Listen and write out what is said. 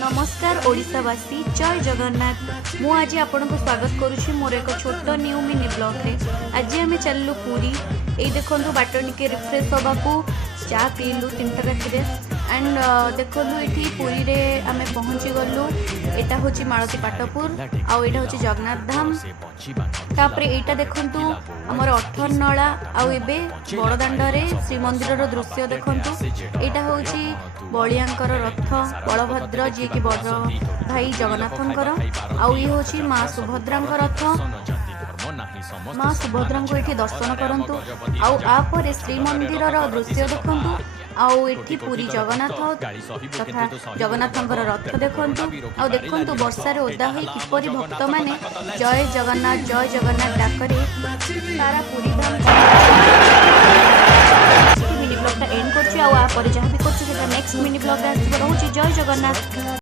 नमस्कार ओडिशावासी जय जगन्नाथ। मु आज आपन को स्वागत करुछि मोर एक छोट न्यू मिनी ब्लॉग रे। आज आम चलू पूरी ये देखो बाट टिके रिफ्रेश होगाकू चा पीलु 3टा राति एंड देखु ये पुरी रे आमे पहुँची गलु। एटा होची मालती पाटपुर आउ एटा होची जगन्नाथ धाम। तापरे एटा देखंतु हमर 18 नळा आउ एबे बड़दाण्ड रे श्रीमंदिर रो दृश्य देखंतु। एटा होची बलियांकर रथ बलभद्र जी की बड़ भाई जगन्नाथंकर आउ ये होची माँ सुभद्रांकर रथ। माँ सुभद्रा को ये दर्शन करंतु आउ आपर श्रीमंदिर दृश्य देखंतु आउ एठी पूरी जगन्नाथ तथा जगन्नाथंकर रथ देखंतु आउ देखंतु वर्षा रे ओदा होई किपरि भक्त माने जय जगन्नाथ डाकरे सारा पूरी धाम मिनी ब्लॉग ता एंड करछि आउ आ पर जहाँ भी करछि सेटा नेक्स्ट मिनी ब्लॉग रे रहउछि। जय जगन्नाथ।